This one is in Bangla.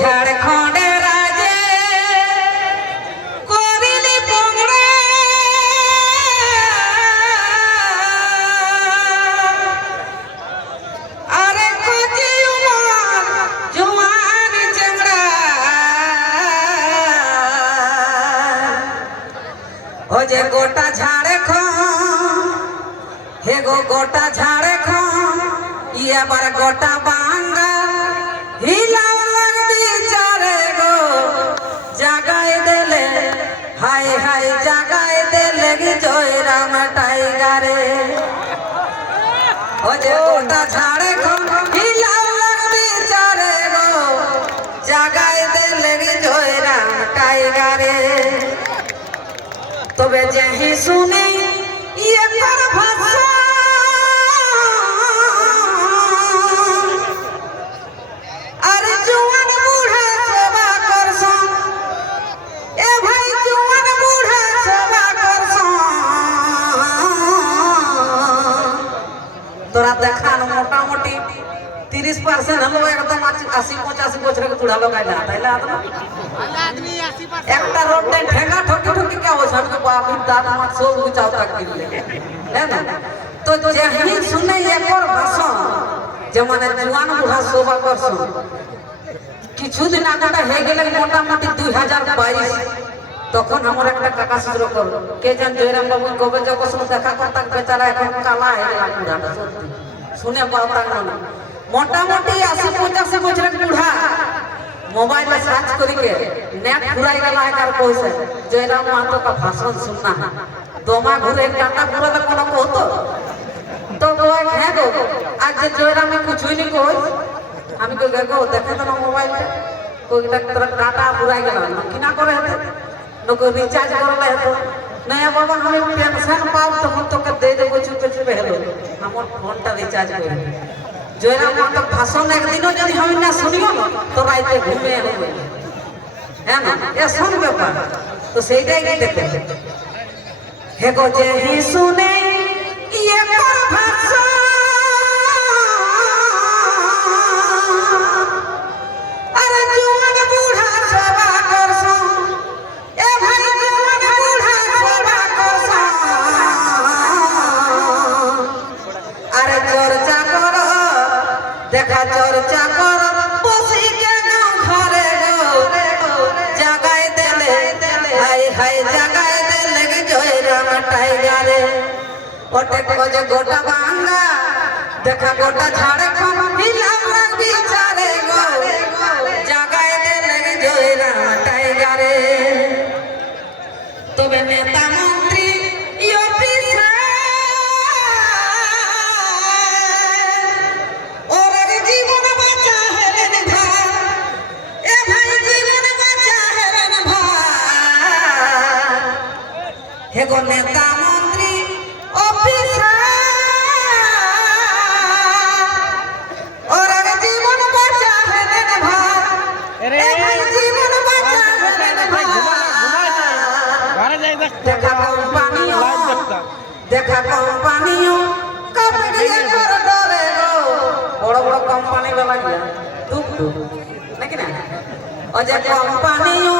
ঝাড়খণ্ডের রাজে করিলি পোংরা আরে কচি উমর জওয়ান চেংড়া। ও যে গোটা ঝাড়খণ্ড, হে গো গোটা ঝাড়খণ্ড ইয়ে বার গোটা বাঙ্গাল হাই হাই জাগাই দেলে গি জয় রাম টাইগারে। ও যে গোটা ঝাড়খণ্ড হিলাও লাগদি চারে গো। জাগাই দেলে গি জয় রাম টাইগারে। তবে যেহি শুনে ইয়ে কর তিরিশ পার্সেন্ট হলো একদম আশি পঁচাশি বছরের বুড়া লোকাই না তাইলে আদম একটা রোড নাই ঠেঙ্গা ঠকি ঠকি কে ওছান के बाबू दाद मत सो बुचाव तक गिरले है ना तो जेही सुने एकर भाषण যে মানে জওয়ান বুড়া শোভা করছন কিছুদিন আগেটা হয়ে গেলে মোটামুটি দুই হাজার বাইশ তখন আমার একটা কাকা শ্বশুর কর কে জান জয়রাম বাবু কবে যখন সময় দেখা করতাম বেচারা এখন কালা হয়ে গেল বুড়াটা সত্যি শুনে পাতাম না মোটামুটি আশি পঁচাশি বছরের বুড়া मोबाइल में सर्च करके नेट घुराई गला है कर कोई से जयराम मातो का भाषण सुनना है दोमा घुरे काटा पूरा तक कोनो को तो तो वो है गो आज जयराम में कुछ ही नहीं कोई हम को गो देखे तो मोबाइल पे कोई तक तरह काटा घुराई गला किना करे है न को रिचार्ज करले है तो नया बाबा हमें पेंशन पाओ तो हम तो के दे देबो चुपचाप हेलो हमर फोन टा रिचार्ज कर জয়রাম মন্ডল ভাষণ একদিনও যদি আমি না শুনিও না তো রাইতে ঘুমিয়ে হবে হ্যাঁ না? এ তো সেইটাই দেখে হে গো যে শুনে হাই হাই জাগাই দেলে গে জয় রাম টাইগারে ওটে কজে গোটা বাঙ্গা দেখা গোটা ঝাড়খণ্ড হিলাম লাগি হে গো নেতা মন্ত্রী দেখা। কোম্পানিও বড় বড় কোম্পানি গুলো নাকি না? ও যে কোম্পানিও